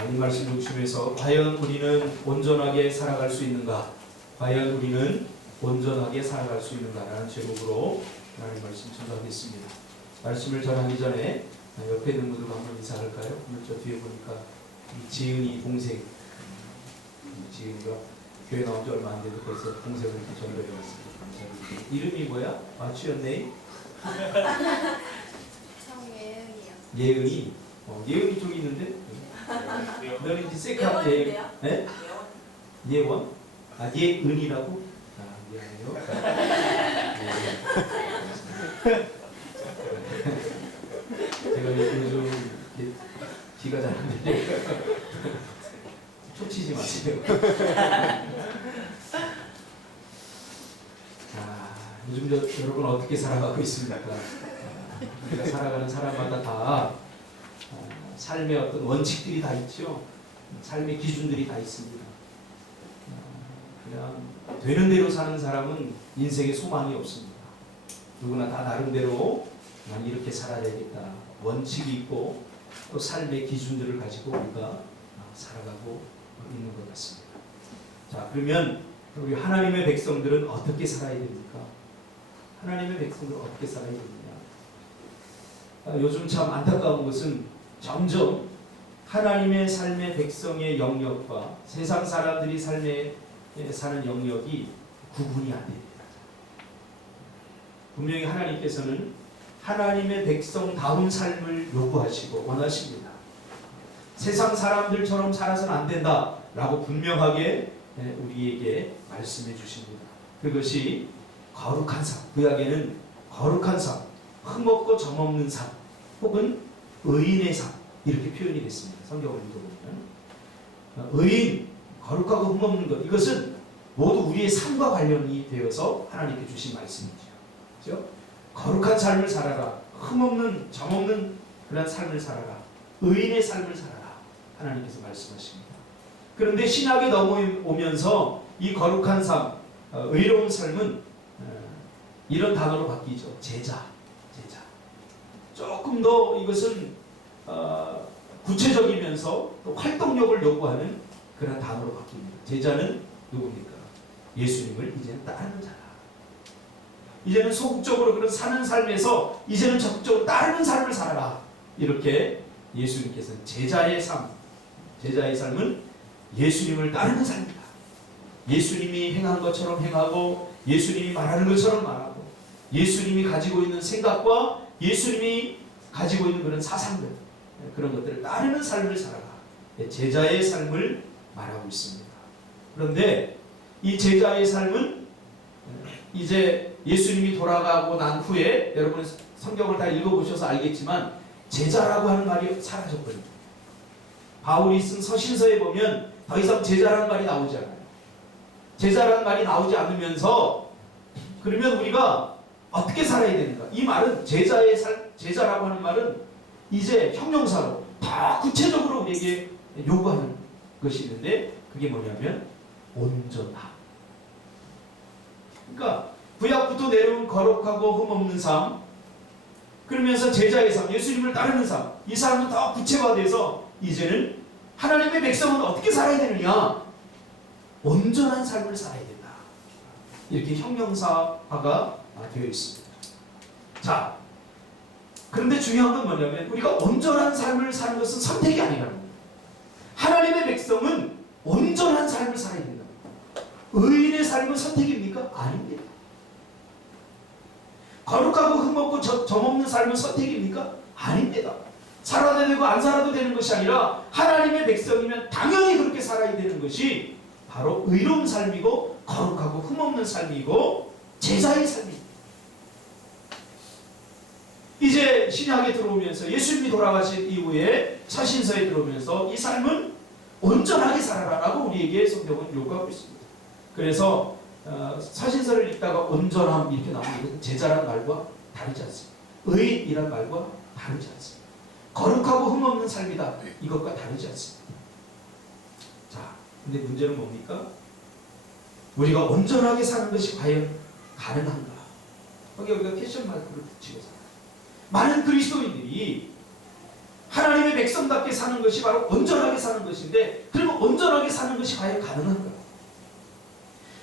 이 말씀 중심에서 과연 우리는 온전하게 살아갈 수 있는가? 과연 우리는 온전하게 살아갈 수 있는가라는 제목으로 하나님 말씀 전하겠습니다. 말씀을 전하기 전에 옆에 있는 분들과 한번 인사할까요? 오늘 저 뒤에 보니까 지은이 동생, 지은이가 교회 나온 지 얼마 안 돼도 벌써 동생을 이렇게 전달해 왔습니다. 감사합니다. 이름이 뭐야? 맞추였네? 정예은이요. 예은이? 예은이 쪽이 있는데? 너는 이제 셀카 예은인데요? 네? 예원? 아, 예은이라고? 아, 미안해요. 제가 요즘 기가 잘 안 들려요. 촉치지 마세요. 요즘 여러분 어떻게 살아가고 있습니까? 우리가 살아가는 사람마다 다 삶의 어떤 원칙들이 다 있죠. 삶의 기준들이 다 있습니다. 그냥 되는 대로 사는 사람은 인생에 소망이 없습니다. 누구나 다 나름대로 난 이렇게 살아야 되겠다. 원칙이 있고 또 삶의 기준들을 가지고 우리가 살아가고 있는 것 같습니다. 자, 그러면 우리 하나님의 백성들은 어떻게 살아야 됩니까? 하나님의 백성들은 어떻게 살아야 됩니까? 요즘 참 안타까운 것은 점점 하나님의 삶의 백성의 영역과 세상 사람들이 삶에 사는 영역이 구분이 안 됩니다. 분명히 하나님께서는 하나님의 백성다운 삶을 요구하시고 원하십니다. 세상 사람들처럼 살아서는 안 된다라고 분명하게 우리에게 말씀해 주십니다. 그것이 거룩한 삶, 구약에는 거룩한 삶, 흠없고 점없는 삶, 혹은 의인의 삶 이렇게 표현이 됐습니다. 성경을 읽어보면 의인, 거룩하고 흠없는 것, 이것은 모두 우리의 삶과 관련이 되어서 하나님께 주신 말씀이죠. 그렇죠? 거룩한 삶을 살아라, 흠없는, 점없는 그런 삶을 살아라, 의인의 삶을 살아라, 하나님께서 말씀하십니다. 그런데 신학에 넘어오면서 이 거룩한 삶, 의로운 삶은 이런 단어로 바뀌죠. 제자. 조금 더 이것은 구체적이면서 또 활동력을 요구하는 그런 단어로 바뀝니다. 제자는 누굽니까? 예수님을 이제는 따르는 자라. 이제는 소극적으로 그런 사는 삶에서 이제는 적극적으로 따르는 삶을 살아라. 이렇게 예수님께서는 제자의 삶은 예수님을 따르는 삶이다. 예수님이 행한 것처럼 행하고 예수님이 말하는 것처럼 말하고 예수님이 가지고 있는 생각과 예수님이 가지고 있는 그런 사상들, 그런 것들을 따르는 삶을 살아라. 제자의 삶을 말하고 있습니다. 그런데 이 제자의 삶은 이제 예수님이 돌아가고 난 후에 여러분 성경을 다 읽어보셔서 알겠지만 제자라고 하는 말이 사라졌거든요. 바울이 쓴 서신서에 보면 더 이상 제자라는 말이 나오지 않아요. 제자라는 말이 나오지 않으면서 그러면 우리가 어떻게 살아야 되는가? 이 말은 제자라고 하는 말은 이제 형용사로 더 구체적으로 우리에게 요구하는 것이 있는데 그게 뭐냐면 온전함. 그러니까 구약부터 내려온 거룩하고 흠없는 삶, 그러면서 제자의 삶, 예수님을 따르는 삶, 이 삶은 더 구체화돼서 이제는 하나님의 백성은 어떻게 살아야 되느냐? 온전한 삶을 살아야 된다. 이렇게 형용사화가 되어 있습니다. 자, 그런데 중요한 건 뭐냐면 우리가 온전한 삶을 사는 것은 선택이 아니라는 거예요. 하나님의 백성은 온전한 삶을 살아야 된다. 의인의 삶은 선택입니까? 아닙니다. 거룩하고 흠없고 점없는 삶은 선택입니까? 아닙니다. 살아도 되고 안 살아도 되는 것이 아니라 하나님의 백성이면 당연히 그렇게 살아야 되는 것이 바로 의로운 삶이고 거룩하고 흠없는 삶이고 제자의 삶입니다. 이제 신약에 들어오면서 예수님이 돌아가신 이후에 사신서에 들어오면서 이 삶은 온전하게 살아라라고 우리에게 성경은 요구하고 있습니다. 그래서 사신서를 읽다가 온전함 이렇게 나오는 것은 제자란 말과 다르지 않습니다. 의인이란 말과 다르지 않습니다. 거룩하고 흠없는 삶이다. 이것과 다르지 않습니다. 자, 근데 문제는 뭡니까? 우리가 온전하게 사는 것이 과연 가능한가? 거기 우리가 패션 마크를 붙이고 살아요. 많은 그리스도인들이 하나님의 백성답게 사는 것이 바로 온전하게 사는 것인데, 그러면 온전하게 사는 것이 과연 가능한가?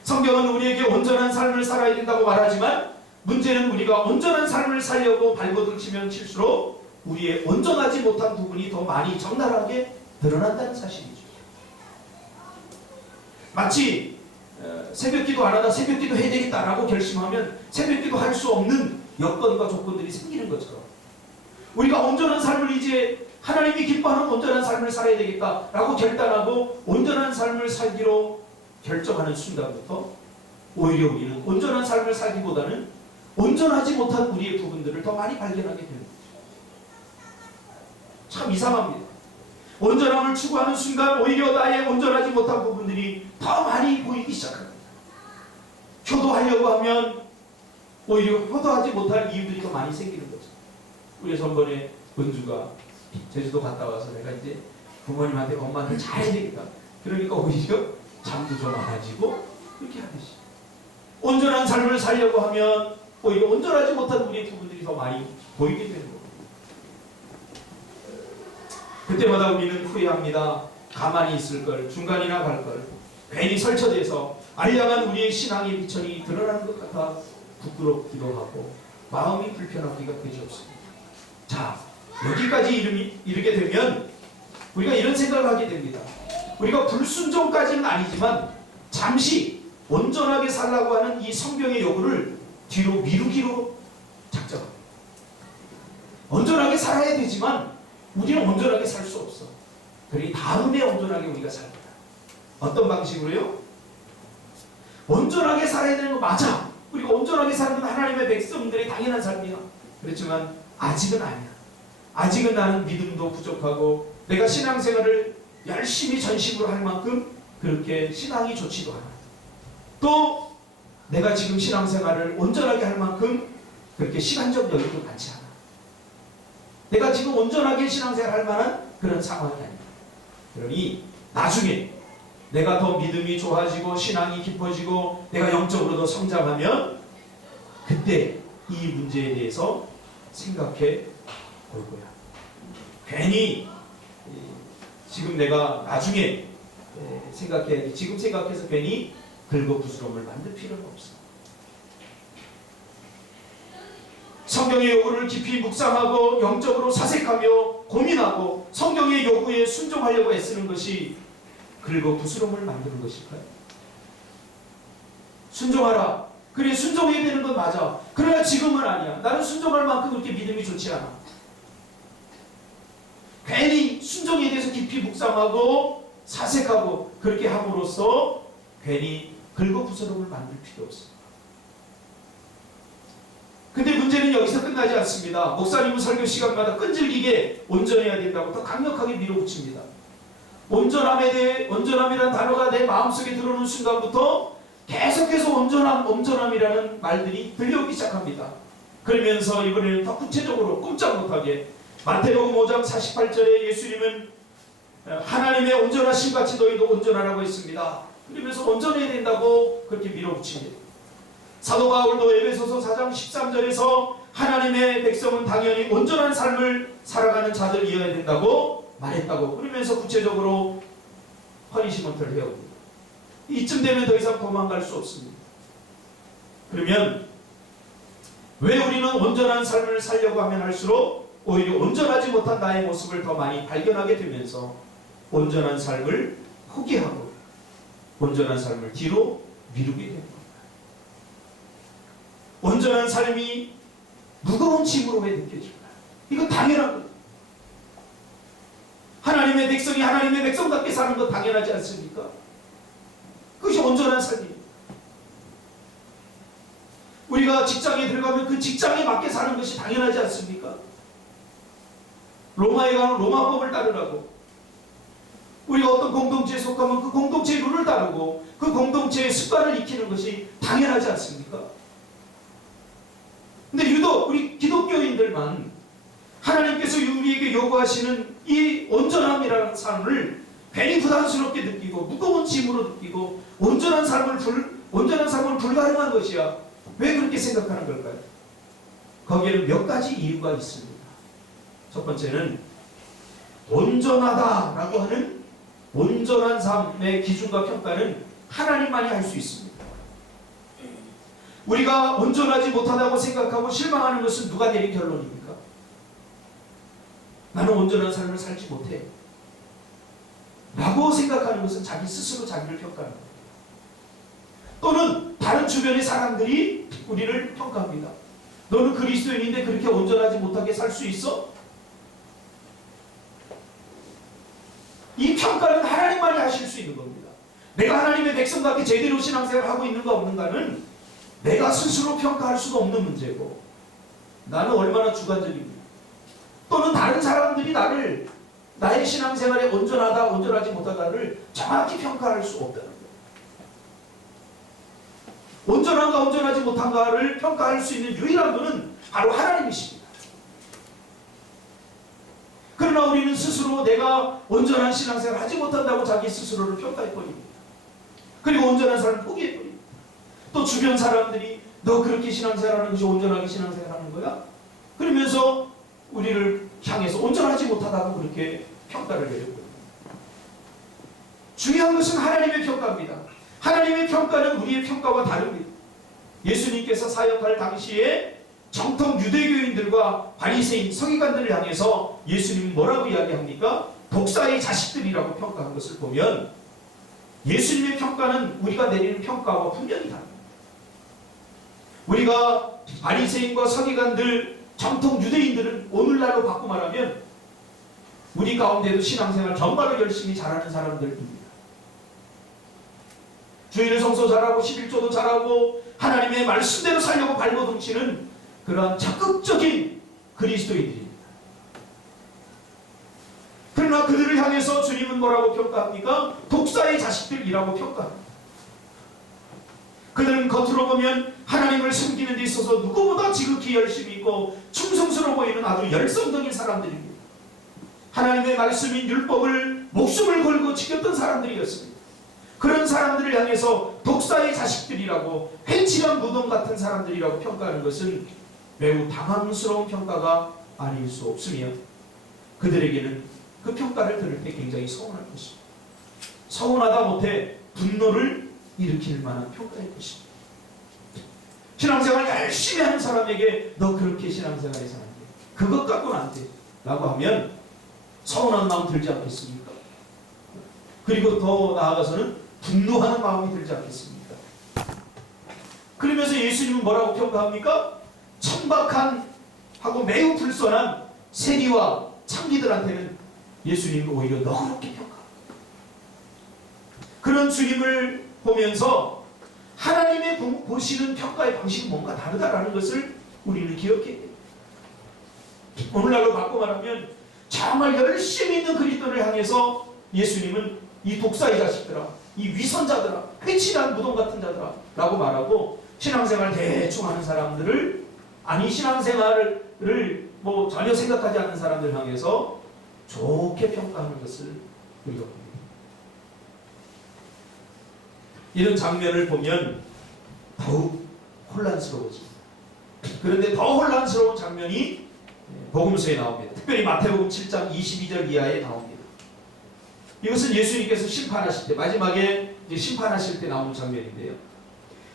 성경은 우리에게 온전한 삶을 살아야 된다고 말하지만, 문제는 우리가 온전한 삶을 살려고 발버둥 치면 칠수록 우리의 온전하지 못한 부분이 더 많이 적나라하게 드러난다는 사실이죠. 마치 새벽기도 안 하다 새벽기도 해야 되겠다라고 결심하면 새벽기도 할 수 없는 여건과 조건들이 생기는 것처럼, 우리가 온전한 삶을 이제 하나님이 기뻐하는 온전한 삶을 살아야 되겠다라고 결단하고 온전한 삶을 살기로 결정하는 순간부터 오히려 우리는 온전한 삶을 살기보다는 온전하지 못한 우리의 부분들을 더 많이 발견하게 되는 거죠. 참 이상합니다. 온전함을 추구하는 순간 오히려 나의 온전하지 못한 부분들이 더 많이 보이기 시작합니다. 효도하려고 하면 오히려 효도하지 못할 이유들이 더 많이 생기는 거죠. 우리 전번에 은주가 제주도 갔다 와서 내가 이제 부모님한테 엄마한테 잘해야 되겠다. 그러니까 오히려 잠도 좀 많아지고 그렇게 하듯이 온전한 삶을 살려고 하면 오히려 온전하지 못한 우리의 부분들이 더 많이 보이게 되는 거예요. 그때마다 우리는 후회합니다. 가만히 있을 걸, 중간이나 갈 걸, 괜히 설쳐대서 알량한 우리의 신앙의 비천이 드러나는 것 같아 부끄럽기도 하고 마음이 불편하기가 그지없습니다. 자, 여기까지 이르게 되면 우리가 이런 생각을 하게 됩니다. 우리가 불순종까지는 아니지만 잠시 온전하게 살라고 하는 이 성경의 요구를 뒤로 미루기로 작정합니다. 온전하게 살아야 되지만 우리는 온전하게 살 수 없어. 그러니 다음에 온전하게 우리가 살 거야. 어떤 방식으로요? 온전하게 살아야 되는 거 맞아. 우리가 온전하게 사는 건 하나님의 백성들의 당연한 삶이야. 그렇지만 아직은 아니야. 아직은 나는 믿음도 부족하고 내가 신앙생활을 열심히 전심으로 할 만큼 그렇게 신앙이 좋지도 않아. 또 내가 지금 신앙생활을 온전하게 할 만큼 그렇게 시간적 여유도 많지 않아. 내가 지금 온전하게 신앙생활 할 만한 그런 상황이 아니다. 그러니 나중에 내가 더 믿음이 좋아지고 신앙이 깊어지고 내가 영적으로 더 성장하면 그때 이 문제에 대해서 생각해 볼 거야. 괜히 지금 내가 나중에 생각해야지, 지금 생각해서 괜히 긁어부스럼을 만들 필요는 없어. 성경의 요구를 깊이 묵상하고 영적으로 사색하며 고민하고 성경의 요구에 순종하려고 애쓰는 것이 긁어부스럼을 만드는 것일까요? 순종하라. 그래, 순종해야 되는 건 맞아. 그러나 지금은 아니야. 나는 순종할 만큼 그렇게 믿음이 좋지 않아. 괜히 순종에 대해서 깊이 묵상하고 사색하고 그렇게 함으로써 괜히 긁어부스럼을 만들 필요 없습니다. 근데 문제는 여기서 끝나지 않습니다. 목사님은 설교 시간마다 끈질기게 온전해야 된다고 더 강력하게 밀어붙입니다. 온전함이라는 단어가 내 마음속에 들어오는 순간부터 계속해서 온전함이라는 말들이 들려오기 시작합니다. 그러면서 이번에는 더 구체적으로 꼼짝 못하게 마태복음 5장 48절에 예수님은 하나님의 온전하신 같이 너희도 온전하라고 했습니다. 그러면서 온전해야 된다고 그렇게 밀어붙입니다. 사도 바울도 에베소서 4장 13절에서 하나님의 백성은 당연히 온전한 삶을 살아가는 자들이어야 된다고 말했다고 그러면서 구체적으로 퍼니시먼트를 해옵니다. 이쯤 되면 더 이상 도망갈 수 없습니다. 그러면 왜 우리는 온전한 삶을 살려고 하면 할수록 오히려 온전하지 못한 나의 모습을 더 많이 발견하게 되면서 온전한 삶을 포기하고 온전한 삶을 뒤로 미루게 됩니다. 온전한 삶이 무거운 짐으로 왜 느껴질까요? 이건 당연한 거예요. 하나님의 백성이 하나님의 백성답게 사는 건 당연하지 않습니까? 그것이 온전한 삶이에요. 우리가 직장에 들어가면 그 직장에 맞게 사는 것이 당연하지 않습니까? 로마에 가면 로마법을 따르라고. 우리가 어떤 공동체에 속하면 그 공동체의 룰을 따르고 그 공동체의 습관을 익히는 것이 당연하지 않습니까? 근데 유독 우리 기독교인들만 하나님께서 우리에게 요구하시는 이 온전함이라는 삶을 괜히 부담스럽게 느끼고 무거운 짐으로 느끼고 온전한 삶은 불가능한 것이야. 왜 그렇게 생각하는 걸까요? 거기에는 몇 가지 이유가 있습니다. 첫 번째는 온전하다라고 하는 온전한 삶의 기준과 평가는 하나님만이 할 수 있습니다. 우리가 온전하지 못하다고 생각하고 실망하는 것은 누가 내린 결론입니까? 나는 온전한 삶을 살지 못해 라고 생각하는 것은 자기 스스로 자기를 평가하는 거예요. 또는 다른 주변의 사람들이 우리를 평가합니다. 너는 그리스도인인데 그렇게 온전하지 못하게 살 수 있어? 이 평가는 하나님만이 하실 수 있는 겁니다. 내가 하나님의 백성답게 제대로 신앙생활을 하고 있는가 없는가는 내가 스스로 평가할 수가 없는 문제고, 나는 얼마나 주관적입니다. 또는 다른 사람들이 나의 신앙생활에 온전하다 온전하지 못하다를 정확히 평가할 수 없다는 거예요. 온전한가 온전하지 못한가를 평가할 수 있는 유일한 분은 바로 하나님이십니다. 그러나 우리는 스스로 내가 온전한 신앙생활을 하지 못한다고 자기 스스로를 평가해버립니다. 그리고 온전한 삶을 포기해버립니다. 또 주변 사람들이 너 그렇게 신앙생활하는 것이 온전하게 신앙생활하는 거야? 그러면서 우리를 향해서 온전하지 못하다고 그렇게 평가를 내려버립니다. 중요한 것은 하나님의 평가입니다. 하나님의 평가는 우리의 평가와 다릅니다. 예수님께서 사역할 당시에 정통 유대교인들과 바리새인, 서기관들을 향해서 예수님이 뭐라고 이야기합니까? 독사의 자식들이라고 평가한 것을 보면 예수님의 평가는 우리가 내리는 평가와 분명히 다릅니다. 우리가 바리새인과 서기관들, 정통 유대인들은 오늘날로 바꿔 말하면 우리 가운데도 신앙생활 정말로 열심히 잘하는 사람들입니다. 주일을 성소 잘하고 11조도 잘하고 하나님의 말씀대로 살려고 발버둥치는 그러한 적극적인 그리스도인들입니다. 그러나 그들을 향해서 주님은 뭐라고 평가합니까? 독사의 자식들이라고 평가합니다. 그들은 겉으로 보면 하나님을 섬기는 데 있어서 누구보다 지극히 열심히 있고 충성스러워 보이는 아주 열성적인 사람들입니다. 하나님의 말씀인 율법을 목숨을 걸고 지켰던 사람들이었습니다. 그런 사람들을 향해서 독사의 자식들이라고 회칠한 무덤 같은 사람들이라고 평가하는 것은 매우 당황스러운 평가가 아닐 수 없으며 그들에게는 그 평가를 들을 때 굉장히 서운할 것입니다. 서운하다 못해 분노를 일으킬 만한 평가일 것입니다. 신앙생활 열심히 하는 사람에게 너 그렇게 신앙생활에 사는데 그것 갖고는 안 돼 라고 하면 서운한 마음 들지 않겠습니까? 그리고 더 나아가서는 분노하는 마음이 들지 않겠습니까? 그러면서 예수님은 뭐라고 평가합니까? 천박한 하고 매우 불손한 세리와 창기들한테는 예수님은 오히려 너그럽게 평가합니다. 그런 주님을 보면서 하나님의 보시는 평가의 방식이 뭔가 다르다라는 것을 우리는 기억해야 됩니다. 오늘날로 바꿔 말하면 정말 열심히 있는 그리스도를 향해서 예수님은 이 독사의 자식들아, 이 위선자들아, 회칠한 무덤 같은 자들아 라고 말하고 신앙생활 대충 하는 사람들을, 아니 신앙생활을 뭐 전혀 생각하지 않는 사람들 향해서 좋게 평가하는 것을 우리가 봅니다. 이런 장면을 보면 더욱 혼란스러워집니다. 그런데 더 혼란스러운 장면이 복음서에 나옵니다. 특별히 마태복음 7장 22절 이하에 나옵니다. 이것은 예수님께서 심판하실 때, 마지막에 심판하실 때 나오는 장면인데요.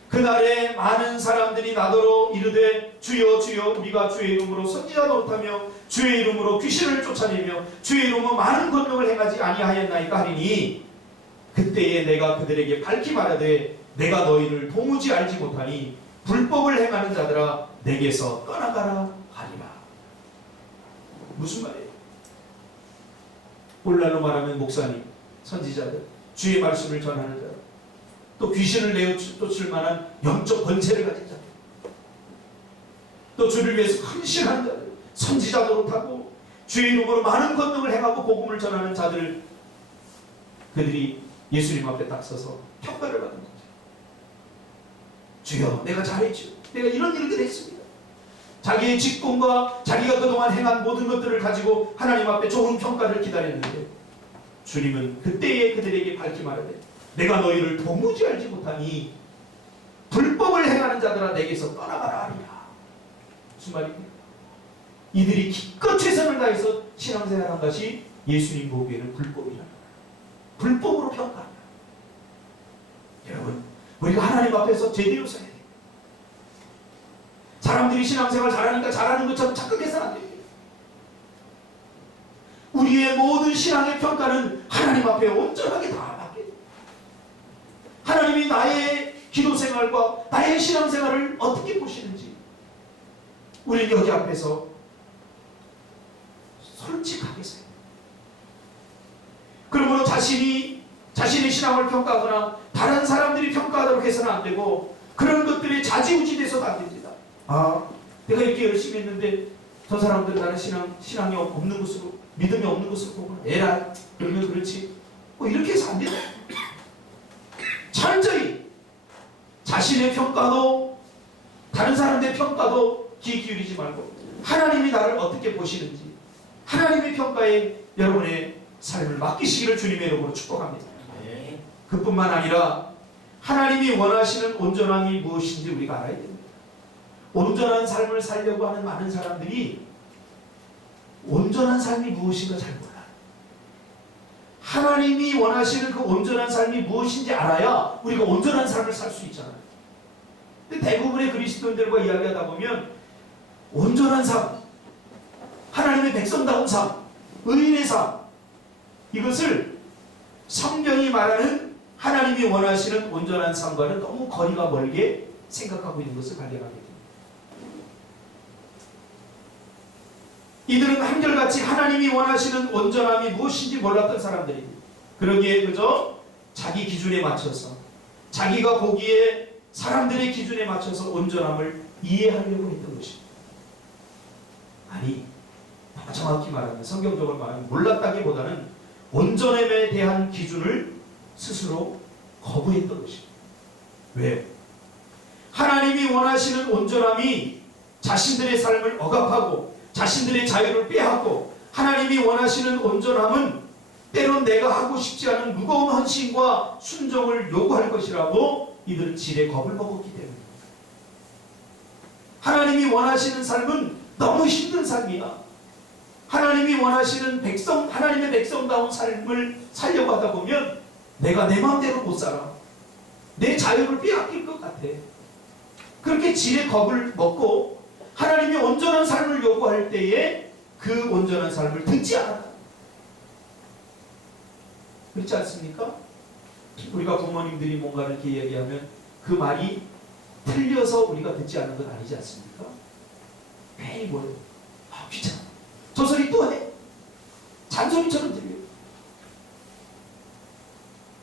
그날에 많은 사람들이 나더러 이르되 주여 주여 우리가 주의 이름으로 선지자 노릇하며 주의 이름으로 귀신을 쫓아내며 주의 이름으로 많은 권능을 행하지 아니하였나이까 하리니 그때에 내가 그들에게 밝히 말하되 내가 너희를 도무지 알지 못하니 불법을 행하는 자들아 내게서 떠나가라 하리라. 무슨 말이에요? 오늘날로 말하면 목사님, 선지자들, 주의 말씀을 전하는 자, 또 귀신을 내어 쫓을 만한 영적 권세를 가진 자들, 또 주를 위해서 헌신하는 자들, 선지자 노릇하고 주의 이름으로 많은 권능을 행하고 복음을 전하는 자들, 그들이 예수님 앞에 딱 서서 평가를 받는 거죠. 주여 내가 잘했죠. 내가 이런 일들을 했습니다. 자기의 직분과 자기가 그동안 행한 모든 것들을 가지고 하나님 앞에 좋은 평가를 기다렸는데 주님은 그때에 그들에게 밝히 말하되 내가 너희를 도무지 알지 못하니 불법을 행하는 자들아 내게서 떠나가라 하리라. 무슨 말입니까? 이들이 기껏 최선을 다해서 신앙생활한 것이 예수님 보기에는 불법이라. 불법으로 평가한다. 여러분, 우리가 하나님 앞에서 제대로 서야 돼요. 사람들이 신앙생활 잘하니까 잘하는 것처럼 착각해서는 안 돼요. 우리의 모든 신앙의 평가는 하나님 앞에 온전하게 다 맡겨요. 하나님이 나의 기도생활과 나의 신앙생활을 어떻게 보시는지 우리는 여기 앞에서 솔직하게 서요. 그러므로 자신의 신앙을 평가하거나 다른 사람들이 평가하도록 해서는 안 되고 그런 것들이 좌지우지 돼서도 안 됩니다. 아, 내가 이렇게 열심히 했는데 저 사람들은 나는 신앙이 없는 것으로, 믿음이 없는 것으로 보고 에라 그러면 그렇지 뭐 이렇게 해서 안 된다. 철저히 자신의 평가도 다른 사람들의 평가도 귀 기울이지 말고 하나님이 나를 어떻게 보시는지 하나님의 평가에 여러분의 삶을 맡기시기를 주님의 이름으로 축복합니다. 그뿐만 아니라 하나님이 원하시는 온전함이 무엇인지 우리가 알아야 됩니다. 온전한 삶을 살려고 하는 많은 사람들이 온전한 삶이 무엇인가 잘 몰라요. 하나님이 원하시는 그 온전한 삶이 무엇인지 알아야 우리가 온전한 삶을 살 수 있잖아요. 근데 대부분의 그리스도인들과 이야기하다 보면 온전한 삶, 하나님의 백성다운 삶, 의인의 삶, 이것을 성경이 말하는 하나님이 원하시는 온전한 삶과는 너무 거리가 멀게 생각하고 있는 것을 발견하게 됩니다. 이들은 한결같이 하나님이 원하시는 온전함이 무엇인지 몰랐던 사람들입니다. 그러기에 그저 자기 기준에 맞춰서 자기가 보기에 사람들의 기준에 맞춰서 온전함을 이해하려고 했던 것입니다. 아니, 더 정확히 말하면 성경적으로 말하면 몰랐다기보다는 온전함에 대한 기준을 스스로 거부했던 것입니다. 왜? 하나님이 원하시는 온전함이 자신들의 삶을 억압하고 자신들의 자유를 빼앗고 하나님이 원하시는 온전함은 때론 내가 하고 싶지 않은 무거운 헌신과 순종을 요구할 것이라고 이들은 지레 겁을 먹었기 때문입니다. 하나님이 원하시는 삶은 너무 힘든 삶이야. 하나님이 원하시는 하나님의 백성다운 삶을 살려고 하다 보면 내가 내 마음대로 못 살아. 내 자유를 빼앗길 것 같아. 그렇게 지레 겁을 먹고 하나님이 온전한 삶을 요구할 때에 그 온전한 삶을 듣지 않았다. 그렇지 않습니까? 우리가 부모님들이 뭔가 이렇게 이야기하면 그 말이 틀려서 우리가 듣지 않는 건 아니지 않습니까? 괜히 뭐예요? 아, 귀찮아. 저 소리 또 해. 잔소리처럼 들려요.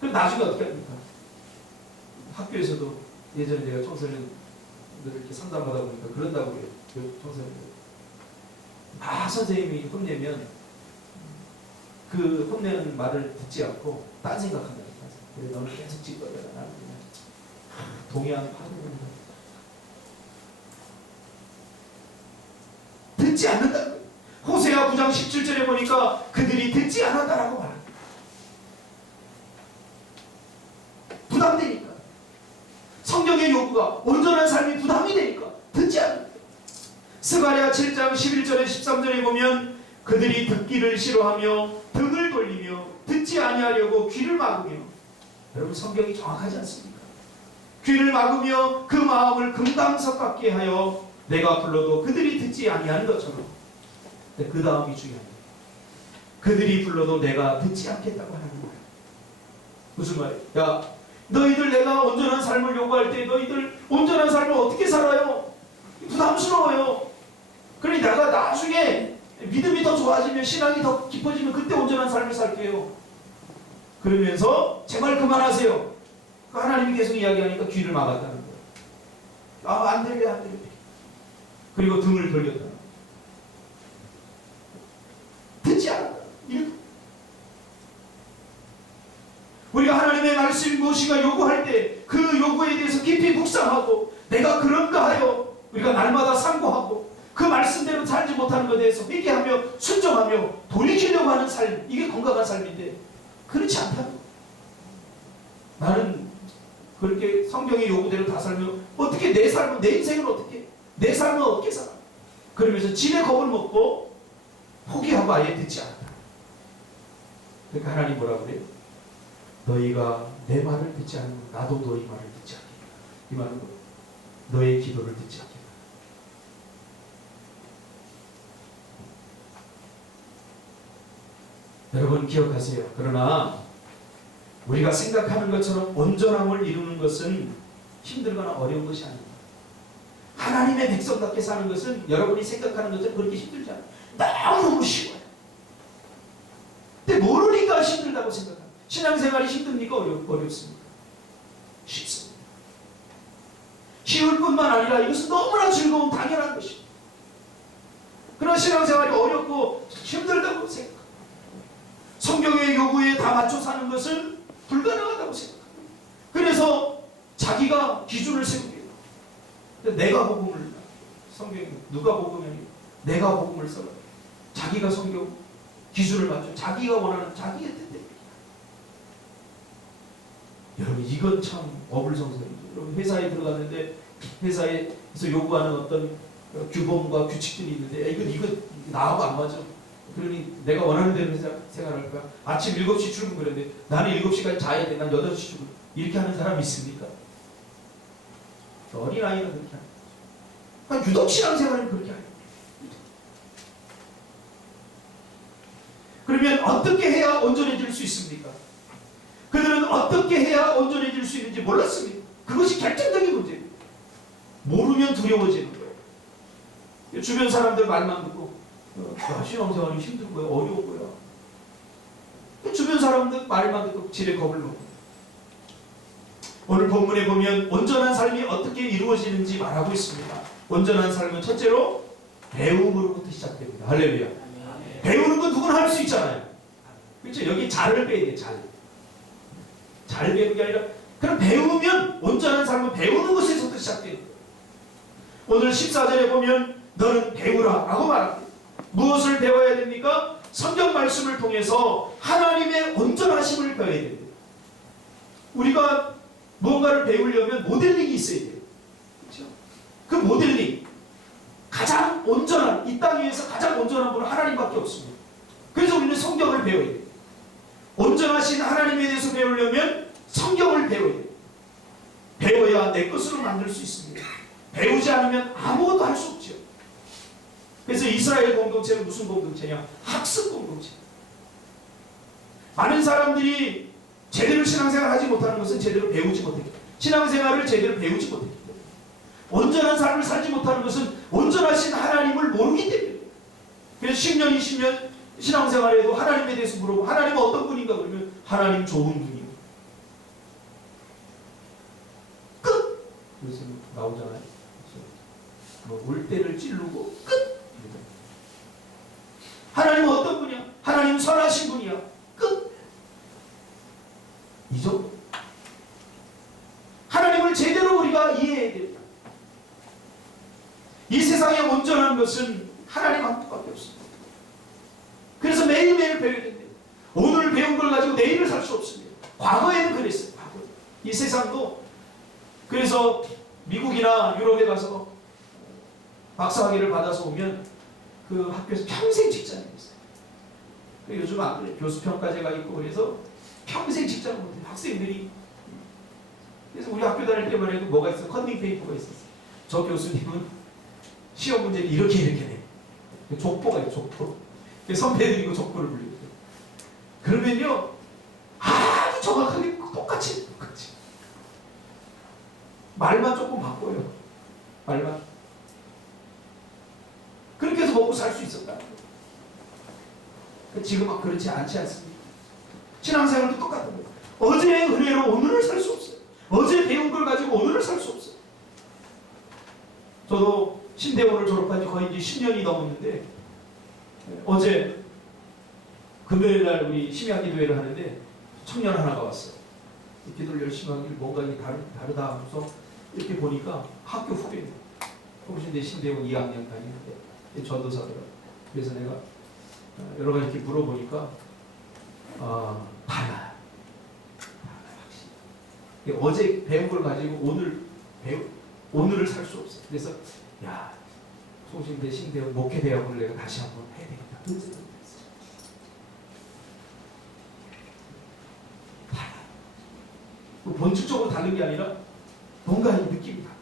그럼 나중에 어떻게 합니까? 학교에서도 예전에 제가 청소년들 이렇게 상담하다 보니까 그런다고 해요. 청소년들. 선생님이 혼내면 그 혼내는 말을 듣지 않고 딴 생각한다. 그래, 너는 계속 찌꺼려라. 나는 그냥 동의하는 파도입니다. 듣지 않는다. 호세아 9장 17절에 보니까 그들이 듣지 않았다라고 말합니다. 부담되니까. 성경의 요구가 온전한 삶이 부담이 되니까 듣지 않는다. 스가랴 7장 11절에 13절에 보면 그들이 듣기를 싫어하며 등을 돌리며 듣지 아니하려고 귀를 막으며, 여러분 성경이 정확하지 않습니까? 귀를 막으며 그 마음을 금강석 같게 하여 내가 불러도 그들이 듣지 아니하는 것처럼. 그 다음이 중요합니다. 그들이 불러도 내가 듣지 않겠다고 하는 거예요. 무슨 말이에요? 야, 너희들 내가 온전한 삶을 요구할 때 너희들 온전한 삶을 어떻게 살아요? 부담스러워요. 그러니 내가 나중에 믿음이 더 좋아지면 신앙이 더 깊어지면 그때 온전한 삶을 살게요. 그러면서 제발 그만하세요. 하나님이 계속 이야기하니까 귀를 막았다는 거예요. 안 들려, 안 들려. 그리고 등을 돌렸다. 듣지 않았다. 우리가 하나님의 말씀이 무엇인가 요구할 때 그 요구에 대해서 깊이 묵상하고 내가 그런가 하여 우리가 날마다 상고하고 그 말씀대로 살지 못하는 것에 대해서 회개하며 순종하며 돌이키려고 하는 삶, 이게 건강한 삶인데 그렇지 않다. 나는 그렇게 성경의 요구대로 다 살면 어떻게 내 삶은, 내 인생을 어떻게, 내 삶은 어떻게 살아? 그러면서 지레 겁을 먹고 포기하고 아예 듣지 않았다. 그러니까 하나님 뭐라고 그래요? 너희가 내 말을 듣지 않으면 나도 너희 말을 듣지 않겠다. 이 말은 뭐예요? 너의 기도를 듣지 않겠다. 여러분 기억하세요. 그러나 우리가 생각하는 것처럼 온전함을 이루는 것은 힘들거나 어려운 것이 아닙니다. 하나님의 백성답게 사는 것은 여러분이 생각하는 것처럼 그렇게 힘들지 않아요. 너무 쉬워요. 근데 모르니까 힘들다고 생각합니다. 신앙생활이 힘듭니까? 어렵습니까? 쉽습니다. 쉬울 뿐만 아니라 이것은 너무나 즐거운 당연한 것입니다. 그러나 신앙생활이 어렵고 힘들다고 생각합니다. 성경의 요구에 다 맞춰 사는 것은 불가능하다고 생각합니다. 그래서 자기가 기준을 세우게 해요. 내가 복음을 성경에 누가 복음이 내가 복음을 써라. 자기가 성경 기준을 맞춰 자기가 원하는 자기의 뜻대로. 여러분 이건 참 어불성설이죠. 여러분 회사에 들어갔는데 회사에서 요구하는 어떤 규범과 규칙들이 있는데 이거 나하고 안 맞아. 그러니 내가 원하는 대로 생활할 거야. 아침 7시 출근 그랬는데 나는 7시까지 자야 돼. 난 8시 출근. 이렇게 하는 사람이 있습니까? 어린아이가 그렇게 하는 거죠. 유독 신앙생활은 그렇게 하는 거예요. 그러면 어떻게 해야 온전해질 수 있습니까? 그들은 어떻게 해야 온전해질 수 있는지 몰랐습니다. 그것이 결정적인 문제예요. 모르면 두려워지는 거예요. 주변 사람들 말만 듣고 신앙생활이 힘든 거예요. 어려운 거야. 주변 사람들 말만 듣고 지레 겁을 먹고. 오늘 본문에 보면 온전한 삶이 어떻게 이루어지는지 말하고 있습니다. 온전한 삶은 첫째로 배움으로부터 시작됩니다. 할렐루야. 배우는 건 누구나 할 수 있잖아요. 그렇죠? 여기 잘을 배워야 돼. 잘 배우는 게 아니라 그럼 배우면 온전한 삶은 배우는 것에서부터 시작돼요. 오늘 14절에 보면 너는 배우라 라고 말합니다. 무엇을 배워야 됩니까? 성경 말씀을 통해서 하나님의 온전하심을 배워야 됩니다. 우리가 무언가를 배우려면 모델링이 있어야 돼요. 그렇죠? 그 모델링 가장 온전한 이 땅 위에서 가장 온전한 분은 하나님밖에 없습니다. 그래서 우리는 성경을 배워야 돼요. 온전하신 하나님에 대해서 배우려면 성경을 배워야 돼요. 배워야 내 것으로 만들 수 있습니다. 배우지 않으면 아무것도 할 수 없죠. 그래서 이스라엘 공동체는 무슨 공동체냐? 학습 공동체. 많은 사람들이 제대로 신앙생활을 하지 못하는 것은 제대로 배우지 못했기 때문에 신앙생활을 제대로 배우지 못했기 때문에 온전한 삶을 살지 못하는 것은 온전하신 하나님을 모르기 때문에 그래서 10년, 20년 신앙생활에도 하나님에 대해서 물어보고 하나님은 어떤 분인가 그러면 하나님 좋은 분이요. 끝! 그래서 나오잖아요. 올 때를 찌르고 끝! 하나님은 어떤 분이야? 하나님은 선하신 분이야. 끝! 이 정도. 하나님을 제대로 우리가 이해해야 됩니다. 이 세상에 온전한 것은 하나님 한 분밖에 없습니다. 그래서 매일매일 배워야 됩니다. 오늘 배운 걸 가지고 내일을 살 수 없습니다. 과거에는 그랬어요. 과거에. 이 세상도 그래서 미국이나 유럽에 가서 박사학위를 받아서 오면 그 학교에서 평생 직장이 있어요. 요즘 안 그래. 교수평가제가 있고 그래서 평생 직장을 못해요. 학생들이. 그래서 우리 학교 다닐 때만 해도 뭐가 있어? 컨닝 페이퍼가 있었어요. 저 교수님은 시험 문제를 이렇게 내요. 족보가 있어요. 족보. 선배들이 그 족보를 불리고. 그러면요. 아주 정확하게 똑같이. 말만 조금 바꿔요. 말만. 그렇게 해서 먹고 살 수 있었다. 지금은 그렇지 않지 않습니까? 신앙생활도 똑같은 거예요. 어제의 은혜로 오늘을 살 수 없어요. 어제 배운 걸 가지고 오늘을 살 수 없어요. 저도 신대원을 졸업한 지 거의 이제 10년이 넘었는데 어제 금요일날 우리 심야기도회를 하는데 청년 하나가 왔어요. 기도를 열심히 하길 뭔가 이게 다르다 하면서 이렇게 보니까 학교 후배입니다. 홍신대 신대원 2학년 다니는데 전도사더라고요. 그래서 내가 여러 가지 이렇게 물어보니까 달라요. 확실히. 어제 배운 걸 가지고 오늘을 살 수 없어요. 그래서 야 송신대 신대원 목회대학을 내가 다시 한번 해야 되겠다. 본질적으로 다른 게 아니라 뭔가 이 느낌이 달라요.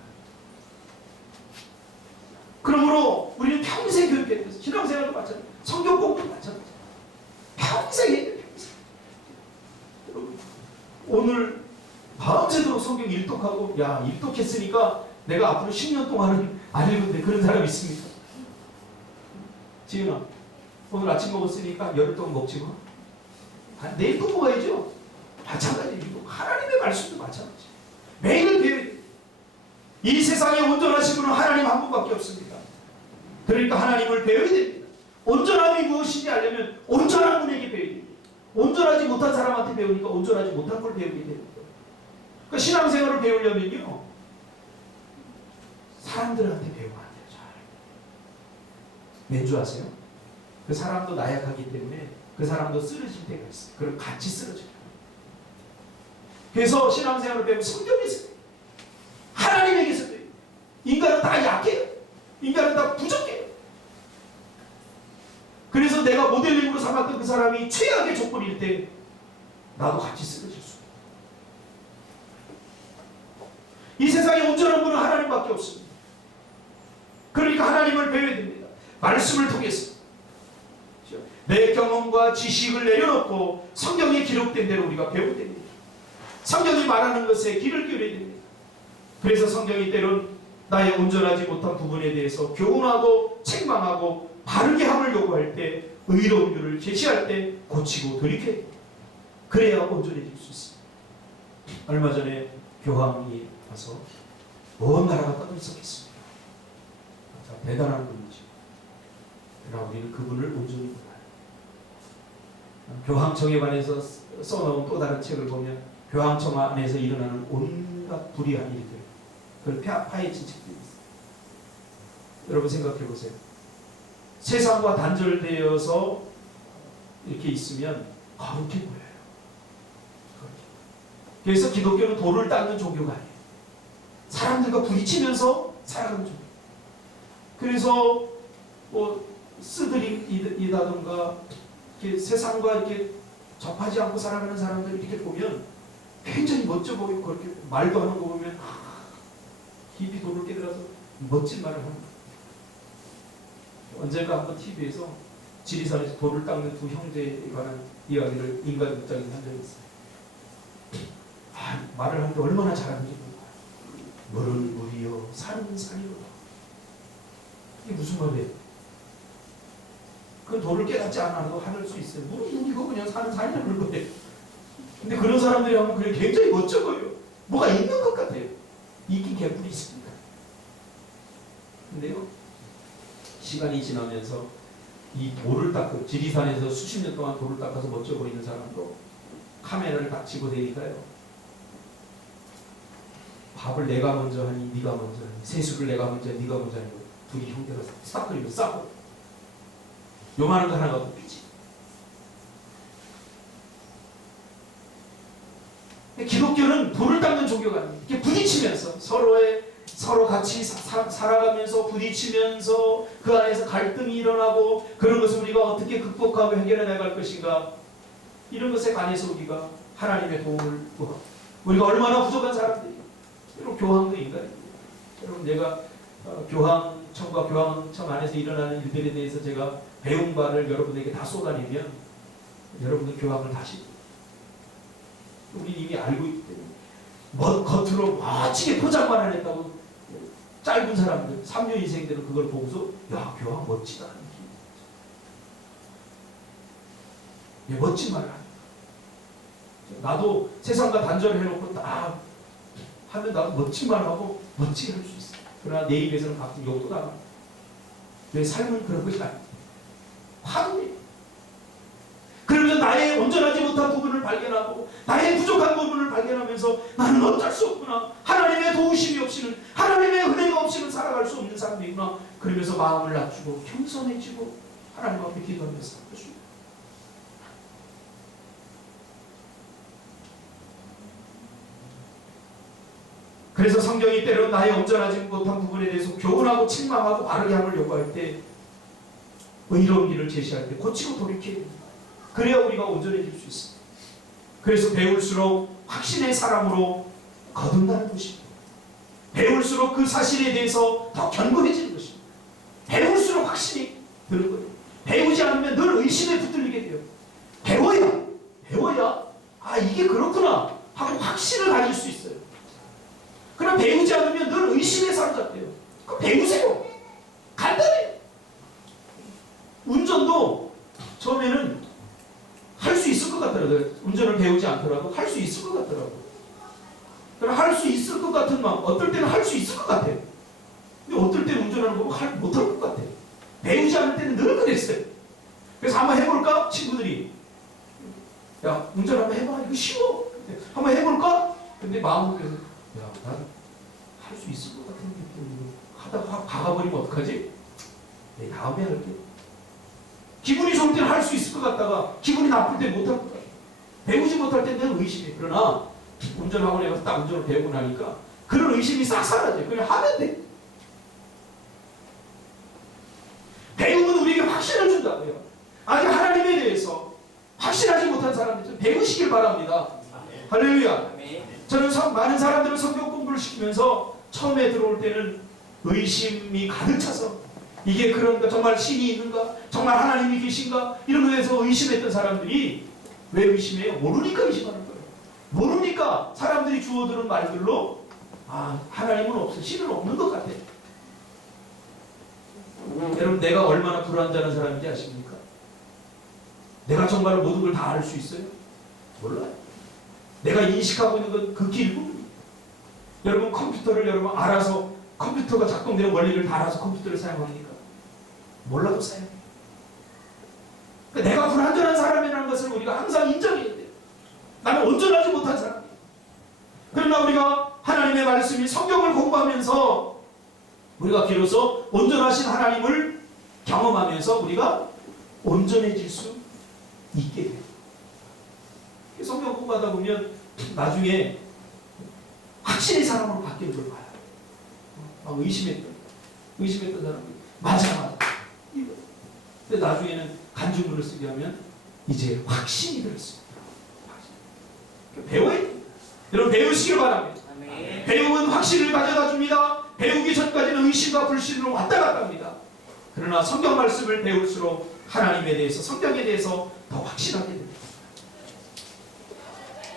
그러므로 우리는 평생 교육해야 돼요. 신앙생활도 마찬가지예요. 성경 공부도 마찬가지예요. 평생 해야 돼요. 평생. 여러분, 오늘 밤새도록 성경 일독하고, 야, 일독했으니까 내가 앞으로 10년 동안은 안 읽으면 돼. 그런 사람 있습니까? 지은아, 오늘 아침 먹었으니까 열흘 동안 먹지 마. 내일 또 먹어야죠. 마찬가지예요. 하나님의 말씀도 마찬가지예요. 매일 배워야 돼요. 이 세상에 온전하신 분은 하나님 한 분밖에 없습니다. 그러니까 하나님을 배워야 됩니다. 온전함이 무엇인지 알려면 온전한 분에게 배워야 됩니다. 온전하지 못한 사람한테 배우니까 온전하지 못한 걸 배우게 됩니다. 그러니까 신앙생활을 배우려면요, 사람들한테 배우면 안 돼요. 잘. 왠지 아세요? 그 사람도 나약하기 때문에 그 사람도 쓰러질 때가 있어요. 그럼 같이 쓰러져요. 그래서 신앙생활을 배우면 성경에서 배워요. 하나님에게서 배워요. 인간은 다 약해요. 인간은 다 부족해요. 그래서 내가 모델링으로 삼았던 그 사람이 최악의 조건일 때 나도 같이 쓰러질 수 있어요. 이 세상에 온전한 분은 하나님밖에 없습니다. 그러니까 하나님을 배워야 됩니다. 말씀을 통해서 내 경험과 지식을 내려놓고 성경에 기록된 대로 우리가 배워야 됩니다. 성경이 말하는 것에 귀를 기울여야 됩니다. 그래서 성경이 때론 나의 온전하지 못한 부분에 대해서 교훈하고 책망하고 바르게 함을 요구할 때, 의로운 길을 제시할 때 고치고 돌이켜야 됩니다. 그래야 온전해질 수 있습니다. 얼마 전에 교황이 와서 온 나라가 떠들썩했습니다. 대단한 분이죠. 그러나 우리는 그분을 온전히 몰라요. 교황청에 관해서 써놓은 또 다른 책을 보면 교황청 안에서 일어나는 온갖 불의한 일들, 그걸 파헤친 책들이 있어요. 여러분 생각해 보세요. 세상과 단절되어서 이렇게 있으면 거룩해 보여요. 그래서 기독교는 돌을 닦는 종교가 아니에요. 사람들과 부딪히면서 살아가는 종교. 그래서 뭐 쓰드림이라든가 이렇게 세상과 이렇게 접하지 않고 살아가는 사람들 이렇게 보면 굉장히 멋져 보이고, 그렇게 말도 하는 거 보면 깊이 돌을 깨달아서 멋진 말을 합니다. 언젠가 한번 TV에서 지리산에서 돌을 닦는 두 형제에 관한 이야기를 인간 극장에서 한 적이 있어요. 말을 하는데 얼마나 잘하는지 몰라요. 물은 물이요, 산은 산이요. 이게 무슨 말이에요? 그 돌을 깨닫지 않아도 할 수 있어요. 물은 물이고 그냥 산은 산이라는 거예요. 근데 그런 사람들이 하면 그게 굉장히 멋져 보여요. 뭐가 있는 것 같아요. 있긴 개뿔이 있습니다. 근데요, 시간이 지나면서 이 돌을 닦고, 지리산에서 수십 년 동안 돌을 닦아서 멋져 보이는 사람도 카메라를 딱 집어대니까요, 밥을 내가 먼저 하니 네가 먼저 하니, 세수를 내가 먼저 하니 네가 먼저 하니, 둘이 형제가 싹거리고 싸고, 요만한 거 하나가 뽑히지. 기독교는 돌을 닦는 종교가 아니에요. 이렇게 부딪히면서 서로 같이 살아가면서 부딪히면서 그 안에서 갈등이 일어나고, 그런 것을 우리가 어떻게 극복하고 해결해 나갈 것인가, 이런 것에 관해서 우리가 하나님의 도움을 구하고, 우리가 얼마나 부족한 사람들이에요. 여러분, 교황도 인간입니다. 여러분, 내가 교황청과 교황청 안에서 일어나는 일들에 대해서 제가 배운 바를 여러분에게 다 쏟아내면 여러분들 교황을 다시, 우리 이미 알고 있기 때문에 겉으로 멋지게 포장만 했다고 짧은 사람들, 3년 인생들은 그걸 보고서 야, 교황 멋지다. 멋진 말을 합니다. 나도 세상과 단절을 해놓고 딱 하면 나도 멋진 말을 하고 멋지게 할 수 있어. 그러나 내 입에서는 가끔 욕도 나가. 내 삶은 그런 것이 아닙니다. 화분이. 그러면서 나의 온전하지 못한 부분을 발견하고 나의 부족한 부분을 발견하면서 나는 어쩔 수 없구나. 하나님의 도우심이 없이는, 하나님의 은혜가 없이는 살아갈 수 없는 사람이구나. 그러면서 마음을 낮추고 겸손해지고 하나님 앞에 기도하면서 살 것입니다. 그래서 성경이 때론 나의 온전하지 못한 부분에 대해서 교훈하고 책망하고 바르게 함을 요구할 때, 의로운 길을 제시할 때 고치고 돌이켜야 됩니다. 그래야 우리가 온전해질 수 있습니다. 그래서 배울수록 확신의 사람으로 거듭나는 것입니다. 배울수록 그 사실에 대해서 더 견고해지는 것입니다. 배울수록 확신이 드는 거예요. 배우지 않으면 늘 의심에 붙들리게 돼요. 배워야 아 이게 그렇구나 하고 확신을 가질 수 있어요. 그럼 배우지 않으면 늘 의심에 사로잡혀요. 그럼 배우세요. 간단해요. 운전도 처음에는 할 수 있을 것 같더라고요. 운전을 배우지 않더라도 할 수 있을 것 같더라고요. 그럼 할 수 있을 것 같은 마음, 어떨 때는 할 수 있을 것 같아요. 근데 어떨 때는 운전하는 거 보면 못할 것 같아요. 배우지 않을 때는 늘 그랬어요. 그래서 한번 해볼까? 친구들이 야 운전 한번 해봐. 이거 쉬워. 한번 해볼까? 근데 마음속에서 야 난 할 수 있을 것 같은 느낌으로 하다가 확 박아버리면 어떡하지? 내 다음에 할게. 기분이 좋을 때는 할 수 있을 것 같다가 기분이 나쁠 때 못할 것 같아. 배우지 못할 때는 내가 의심해. 그러나 운전학원에 가서 딱 운전을 배우고 나니까 그런 의심이 싹 사라져요. 그냥 하면 돼. 배움은 우리에게 확신을 준다고요. 아직 하나님에 대해서 확신하지 못한 사람들 배우시길 바랍니다. 할렐루야. 저는 많은 사람들을 성경 공부를 시키면서 처음에 들어올 때는 의심이 가득 차서 이게 그런가? 정말 신이 있는가? 정말 하나님이 계신가? 이런 거에서 의심했던 사람들이 왜 의심해요? 모르니까 의심하는 거예요. 모르니까 사람들이 주워들은 말들로 아 하나님은 없어. 신은 없는 것 같아. 여러분 내가 얼마나 불완전한 사람인지 아십니까? 내가 정말 모든 걸 다 알 수 있어요? 몰라요. 내가 인식하고 있는 건 극히 일부분입니다. 여러분 컴퓨터를 여러분 알아서 컴퓨터가 작동되는 원리를 다 알아서 컴퓨터를 사용합니까? 몰라도 사용해요. 그러니까 내가 불완전한 사람이라는 것을 우리가 항상 인정해야 돼요. 나는 온전하지 못한 사람이에요. 그러나 우리가 하나님의 말씀인 성경을 공부하면서 우리가 비로소 온전하신 하나님을 경험하면서 우리가 온전해질 수 있게 돼요. 성경 공부하다 보면 나중에 확신의 사람으로 바뀌는 걸 봐요. 막 의심했던 사람이 맞아. 이거. 근데 나중에는 간주문을 쓰게 하면 이제 확신이 들었습니다. 배워야 돼요. 여러분 배우시길 바랍니다. 아멘. 배움은 확신을 가져다 줍니다. 배우기 전까지는 의심과 불신으로 왔다 갔다 합니다. 그러나 성경 말씀을 배울수록 하나님에 대해서 성경에 대해서 더 확신하게 됩니다.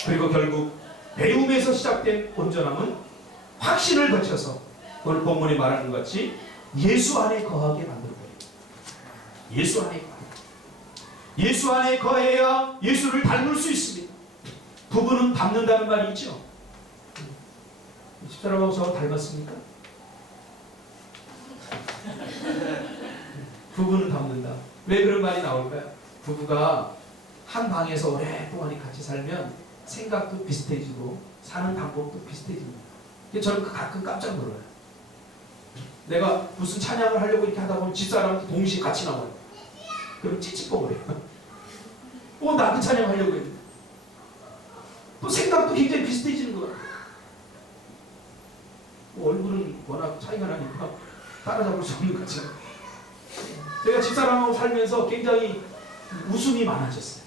그리고 결국 배움에서 시작된 온전함은 확신을 거쳐서 오늘 본문에 말하는 것 같이 예수 안에 거하게 만들어버립니다. 예수 안에 거하게. 예수 안에 거해야 예수를 닮을 수 있습니다. 부부는 닮는다는 말이 있죠. 집사람하고 저 닮았습니까? 부부는 닮는다. 왜 그런 말이 나올까요? 부부가 한 방에서 오랫동안 같이 살면 생각도 비슷해지고 사는 방법도 비슷해집니다. 저는 가끔 깜짝 놀라요. 내가 무슨 찬양을 하려고 이렇게 하다 보면 집사람한테 동시에 같이 나와요. 그럼 찌찌뽕을 해요. 나도 찬양하려고 했는데 또 생각도 굉장히 비슷해지는 것 같아요. 얼굴은 워낙 차이가 나니까 따라잡을 수 없는 것 같아요. 제가 집사람하고 살면서 굉장히 웃음이 많아졌어요.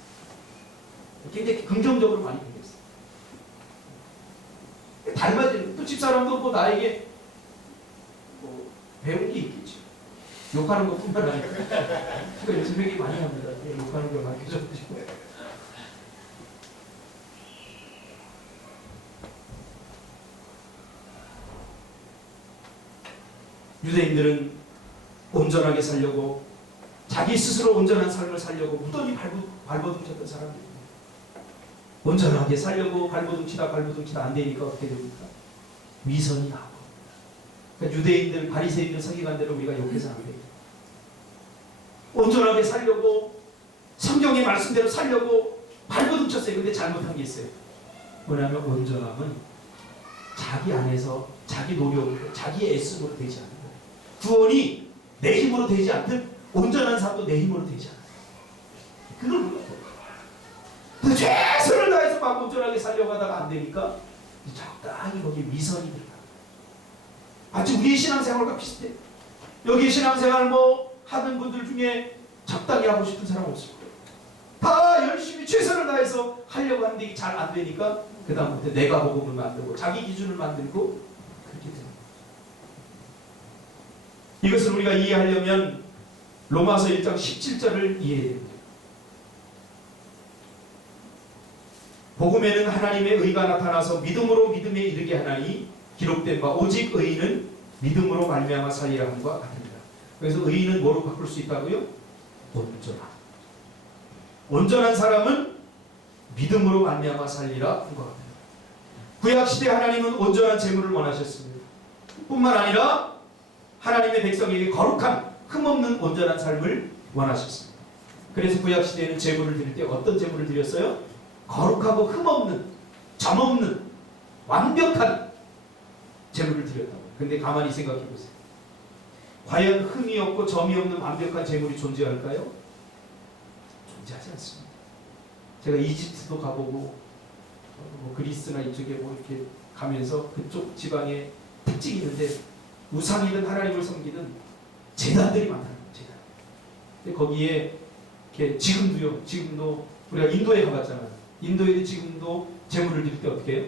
굉장히 긍정적으로 많이 변했어요. 닮아지는 또 집사람도 뭐 나에게 뭐 배운 게 있겠죠. 욕하는 것뿐만 아니라 제가 요즘 얘기 많이 합니다. 욕하는 걸 많이 해줘가지고. 유대인들은 온전하게 살려고 자기 스스로 온전한 삶을 살려고 무던히 발버둥쳤던 사람들입니다. 온전하게 살려고 발버둥치다 안 되니까 어떻게 됩니까? 위선이 나고. 그러니까 유대인들, 바리새인들, 서기관들을 우리가 욕해서는 안 됩니다. 온전하게 살려고 성경의 말씀대로 살려고 발버둥쳤어요. 근데 잘못한 게 있어요. 뭐냐면 온전함은 자기 안에서 자기 노력으로 자기의 애씀으로 되지 않는 거예요. 구원이 내 힘으로 되지 않듯 온전한 삶도 내 힘으로 되지 않아요. 그걸 몰라요. 그래서 최선을 다해서 막 온전하게 살려고 하다가 안 되니까 적당히 거기에 위선이 들어가요. 마치 우리의 신앙생활과 비슷해요. 여기 신앙생활 뭐 하는 분들 중에 적당히 하고 싶은 사람 없을 거예요. 다 열심히 최선을 다해서 하려고 하는데 이게 잘 안 되니까 그 다음부터 내가 복음을 만들고 자기 기준을 만들고 그렇게 됩니다. 이것을 우리가 이해하려면 로마서 1장 17절을 이해해야 됩니다. 복음에는 하나님의 의가 나타나서 믿음으로 믿음에 이르게 하나니 기록된 바 오직 의인은 믿음으로 말미암아 살리라 함과 같습니다. 그래서 의인은 뭐로 바꿀 수 있다고요? 온전한 사람은 믿음으로 말미암아 살리라 함과 같아요. 구약시대 하나님은 온전한 재물을 원하셨습니다. 뿐만 아니라 하나님의 백성에게 거룩한 흠없는 온전한 삶을 원하셨습니다. 그래서 구약시대에는 재물을 드릴 때 어떤 재물을 드렸어요? 거룩하고 흠없는, 점없는, 완벽한 재물을 드렸다고. 근데 가만히 생각해 보세요. 과연 흠이 없고 점이 없는 완벽한 재물이 존재할까요? 존재하지 않습니다. 제가 이집트도 가보고 그리스나 이쪽에 이렇게 가면서 그쪽 지방에 특징이 있는데 우상이든 하나님을 섬기든 제단들이 많다는 거예요. 제단. 근데 거기에 이렇게 지금도 우리가 인도에 가봤잖아요. 인도에도 지금도 제물을 드릴 때 어떻게 해요?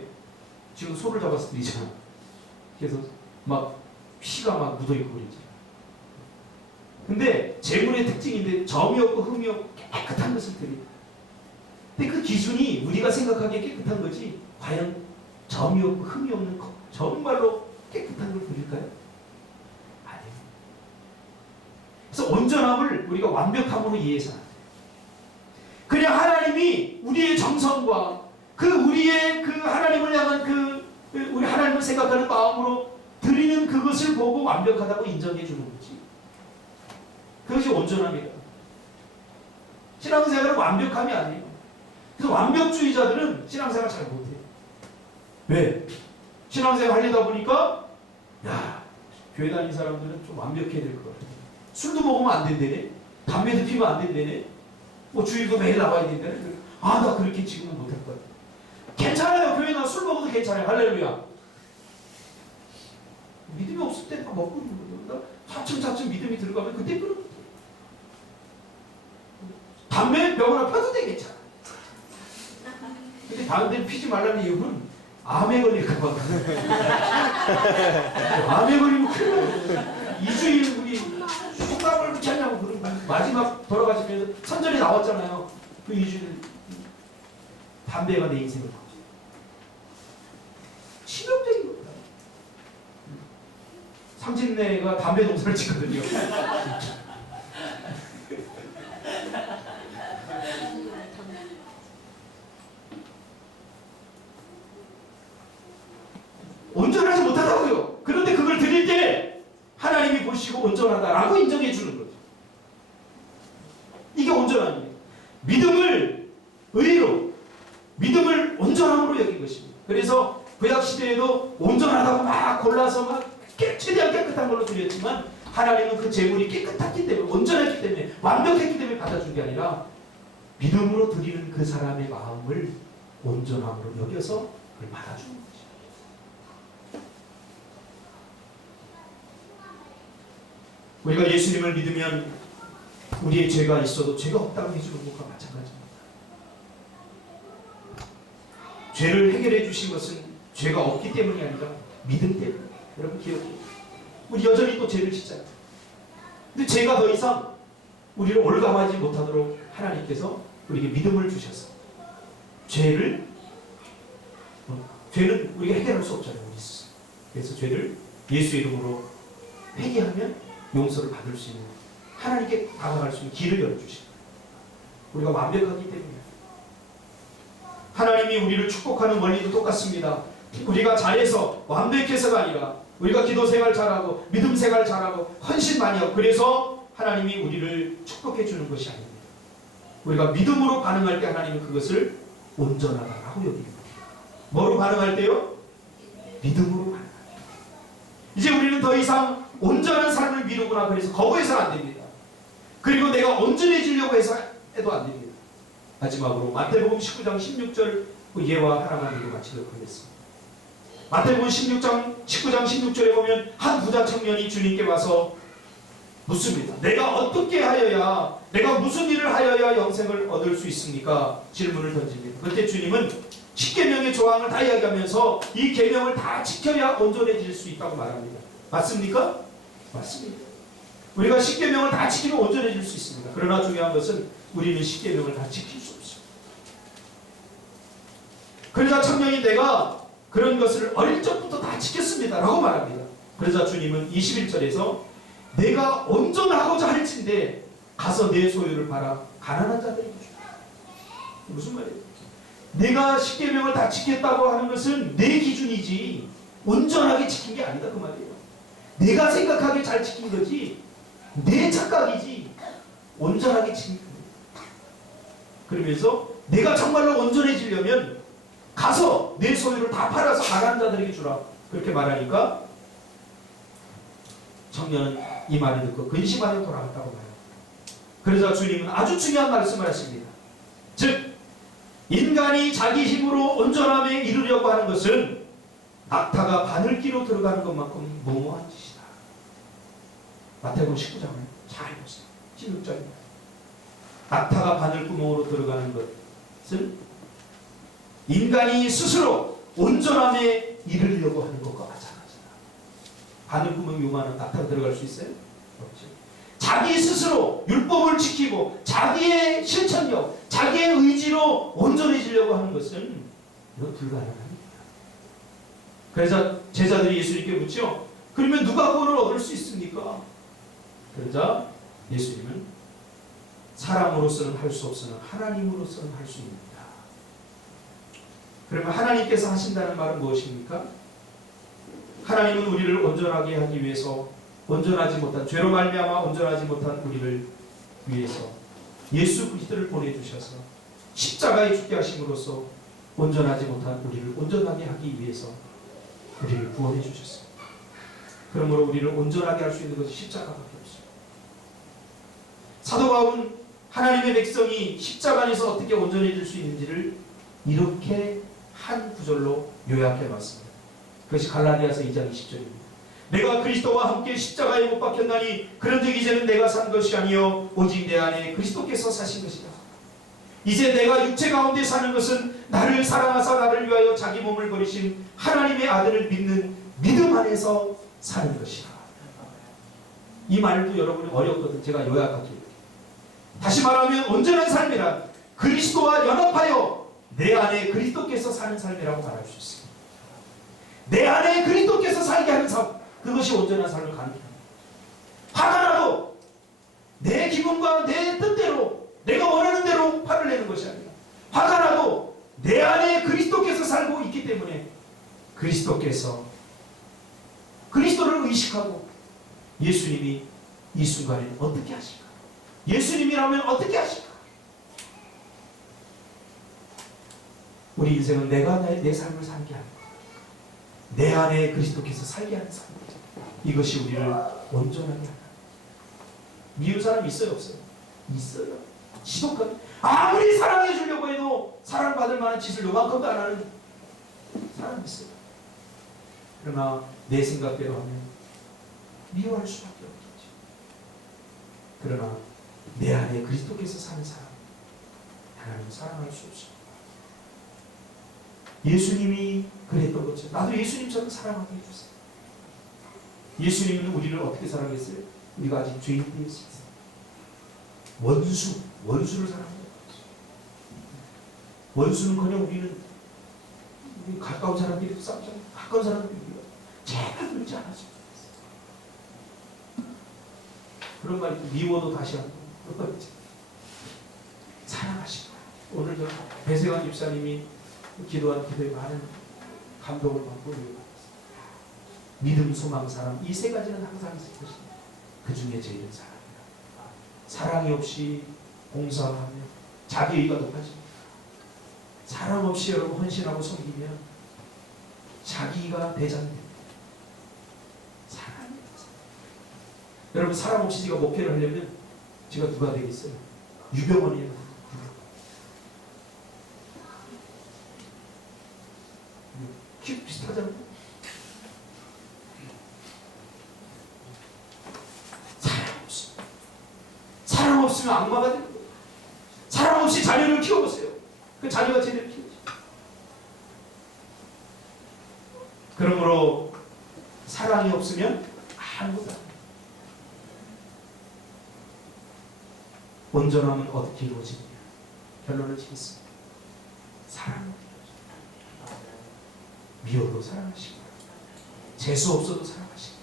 지금 소를 잡아서 드리잖아. 그래서 막 피가 막 묻어있고 그러지. 근데 제물의 특징인데 점이 없고 흠이 없고 깨끗한 것을 드립니다. 근데 그 기준이 우리가 생각하기에 깨끗한 거지 과연 점이 없고 흠이 없는 정말로 깨끗한 걸 드릴까요? 아니에요. 그래서 온전함을 우리가 완벽함으로 이해해서는 안 돼요. 그냥 하나님이 우리의 정성과 우리의 하나님을 향한 우리 하나님을 생각하는 마음으로 드리는 그것을 보고 완벽하다고 인정해 주는 거지. 그것이 온전함이다. 신앙생활은 완벽함이 아니에요. 그래서 완벽주의자들은 신앙생활 잘 못해요. 왜? 신앙생활 하려다 보니까 교회 다니는 사람들은 좀 완벽해야 될 것 같아요. 술도 먹으면 안 된다네. 담배도 피우면 안 된다네. 주일도 매일 나와야 된다네. 나 그렇게 지금은 못할 것 같아요. 괜찮아요. 교회 나 술 먹어도 괜찮아요. 할렐루야. 믿음이 없을 때 먹고 있는 거예요. 차츰차츰 믿음이 들어가면 그때 끊어. 담배 병원 앞 펴도 돼 괜찮아. 근데 담배 피지 말라는 이유는 암에 걸릴까봐. 암에 걸리면 큰일 나요. 2주일 우리 콩나물 그렇게 하냐고 마지막 돌아가시면서 선전이 나왔잖아요. 그 2주일 담배가 내 인생을 바꿔. 치명적인 겁니다. 삼진내가 담배 농사를 짓거든요. 온전하지 못하다고요. 그런데 그걸 드릴 때 하나님이 보시고 온전하다라고 인정해 주는 거죠. 이게 온전함이에요. 믿음을 의로, 믿음을 온전함으로 여긴 것입니다. 그래서 구약시대에도 온전하다고 막 골라서 막 최대한 깨끗한 걸로 드렸지만 하나님은 그 재물이 깨끗했기 때문에, 온전했기 때문에, 완벽했기 때문에 받아준 게 아니라 믿음으로 드리는 그 사람의 마음을 온전함으로 여겨서 그걸 받아주는 거죠. 우리가 예수님을 믿으면 우리의 죄가 있어도 죄가 없다고 해주는 것과 마찬가지입니다. 죄를 해결해 주신 것은 죄가 없기 때문이 아니라 믿음 때문에. 여러분 기억해요. 우리 여전히 또 죄를 짓잖아요. 근데 죄가 더 이상 우리를 올가매지 못하도록 하나님께서 우리에게 믿음을 주셔서 죄는 우리가 해결할 수 없잖아요. 우리 스스로. 그래서 죄를 예수 이름으로 회개하면 용서를 받을 수 있는, 하나님께 다가갈 수 있는 길을 열어주십니다. 우리가 완벽하기 때문에. 하나님이 우리를 축복하는 원리도 똑같습니다. 우리가 잘해서 완벽해서가 아니라 우리가 기도 생활 잘하고 믿음 생활 잘하고 헌신 많이 하고 그래서 하나님이 우리를 축복해 주는 것이 아닙니다. 우리가 믿음으로 반응할 때 하나님은 그것을 온전하다라고 여깁니다. 뭐로 반응할 때요? 믿음으로 반응할 때. 이제 우리는 더 이상 온전한 삶을 미루거나 그래서 거부해서는 안 됩니다. 그리고 내가 온전해지려고 해도 안 됩니다. 마지막으로 마태복음 19장 16절 예와 하나만 읽고 마치도록 하겠습니다. 마태복음 19장 16절에 보면 한 부자 청년이 주님께 와서 묻습니다. 내가 어떻게 하여야, 내가 무슨 일을 하여야 영생을 얻을 수 있습니까? 질문을 던집니다. 그때 주님은 10계명의 조항을 다 이야기하면서 이 계명을 다 지켜야 온전해질 수 있다고 말합니다. 맞습니까? 맞습니다. 우리가 10계명을 다 지키면 온전해질 수 있습니다. 그러나 중요한 것은 우리는 10계명을 다 지킬 수 없습니다. 그러자 청년이 내가 그런 것을 어릴 적부터 다 지켰습니다 라고 말합니다. 그러자 주님은 21절에서 내가 온전하고자 할진대 가서 내 소유를 팔아 가난한 자들에게 주라. 무슨 말이에요? 내가 10계명을 다 지켰다고 하는 것은 내 기준이지 온전하게 지킨 게 아니다 그 말이에요. 내가 생각하기에 잘 지킨 거지 내 착각이지 온전하게 지킨 겁니다. 그러면서 내가 정말로 온전해지려면 가서 내 소유를 다 팔아서 가난한 자들에게 주라 그렇게 말하니까 청년은 이 말을 듣고 근심하여 돌아갔다고 말해요. 그러자 주님은 아주 중요한 말씀을 하십니다. 즉 인간이 자기 힘으로 온전함에 이르려고 하는 것은 낙타가 바늘기로 들어가는 것만큼 무모한 짓이다. 마태복음 19장을 잘 보세요. 16장입니다. 낙타가 바늘구멍으로 들어가는 것은 인간이 스스로 온전함에 이르려고 하는 것과 마찬가지다. 바늘구멍이 요만한 낙타가 들어갈 수 있어요? 없죠. 자기 스스로 율법을 지키고 자기의 실천력, 자기의 의지로 온전해지려고 하는 것은 이건 불가능합니다. 그래서 제자들이 예수님께 묻죠. 그러면 누가 구원을 얻을 수 있습니까? 그러자 예수님은 사람으로서는 할 수 없으나 하나님으로서는 할 수 있습니다. 그러면 하나님께서 하신다는 말은 무엇입니까? 하나님은 우리를 온전하게 하기 위해서 온전하지 못한 죄로 말미암아 온전하지 못한 우리를 위해서 예수 그리스도를 보내주셔서 십자가에 죽게 하심으로써 온전하지 못한 우리를 온전하게 하기 위해서 우리를 구원해 주셨습니다. 그러므로 우리를 온전하게 할 수 있는 것은 십자가밖에 없습니다. 사도 바울은 하나님의 백성이 십자가 안에서 어떻게 온전해질 수 있는지를 이렇게 한 구절로 요약해 놨습니다. 그것이 갈라디아서 2장 20절입니다. 내가 그리스도와 함께 십자가에 못 박혔나니 그런즉 이제는 내가 산 것이 아니요 오직 내 안에 그리스도께서 사신 것이다. 이제 내가 육체 가운데 사는 것은 나를 사랑하사 나를 위하여 자기 몸을 버리신 하나님의 아들을 믿는 믿음 안에서 사는 것이다. 이 말도 여러분이 어렵거든. 제가 요약할게요. 다시 말하면 온전한 삶이란 그리스도와 연합하여 내 안에 그리스도께서 사는 삶이라고 말할 수 있습니다. 내 안에 그리스도께서 살게 하는 삶, 그것이 온전한 삶을 가능합니다. 화가 나도 내 기분과 내 뜻대로 내가 원하는 대로 화를 내는 것이 아니라 화가 나도 내 안에 그리스도께서 살고 있기 때문에 그리스도께서 그리스도를 의식하고 예수님이 이 순간에 어떻게 하실까? 예수님이라면 어떻게 하실까? 우리 인생은 내가 내 삶을 살게 하는 내 안에 그리스도께서 살게 하는 삶. 이것이 우리를 온전하게 하는. 미운 사람 있어요 없어요? 있어요. 지독한 아무리 사랑해 주려고 해도 사랑받을 만한 짓을 요만큼도 안 하는 사람이 있어요. 그러나 내 생각대로 하면 미워할 수밖에 없겠죠. 그러나 내 안에 그리스도께서 사는 사람 하나님은 사랑할 수 없습니다. 예수님이 그랬던 것처럼 나도 예수님처럼 사랑하게 해주세요. 예수님은 우리를 어떻게 사랑했어요? 우리가 아직 죄인 되었습니다. 원수를 사랑해요. 원수는커녕 우리 가까운 사람들이 싸우잖아요. 가까운 사람들이 우리가 제발 그러지 않았으면 좋겠어요. 그런 말이 미워도 다시 한번 사랑하시고 오늘 저 배세관 집사님이 기도한 기도에 많은 감동을 받고 믿음, 소망, 사랑 이 세 가지는 항상 있을 것입니다. 그 중에 제일은 사랑이다. 사랑이 없이 봉사하며 자기의가 높아집니다. 사랑 없이 여러분 헌신하고 섬기면 자기가 대장됩니다. 사랑입니다. 여러분 사랑 없이 제가 목회를 하려면 제가 누가 되겠어요? 유병원이에요. 키 비슷하잖아요. 사랑 없이 없으면 악마가 되는 거예요. 사랑 없이 자녀를 키워보세요. 그 자녀가 제대로 키우죠. 그러므로 사랑이 없으면 아무것도 안 돼요. 온전함은 어떻게 이루어지느냐? 결론을 짓겠습니다. 사랑으로 이루어집니다. 미워도 사랑하시고 재수 없어도 사랑하시고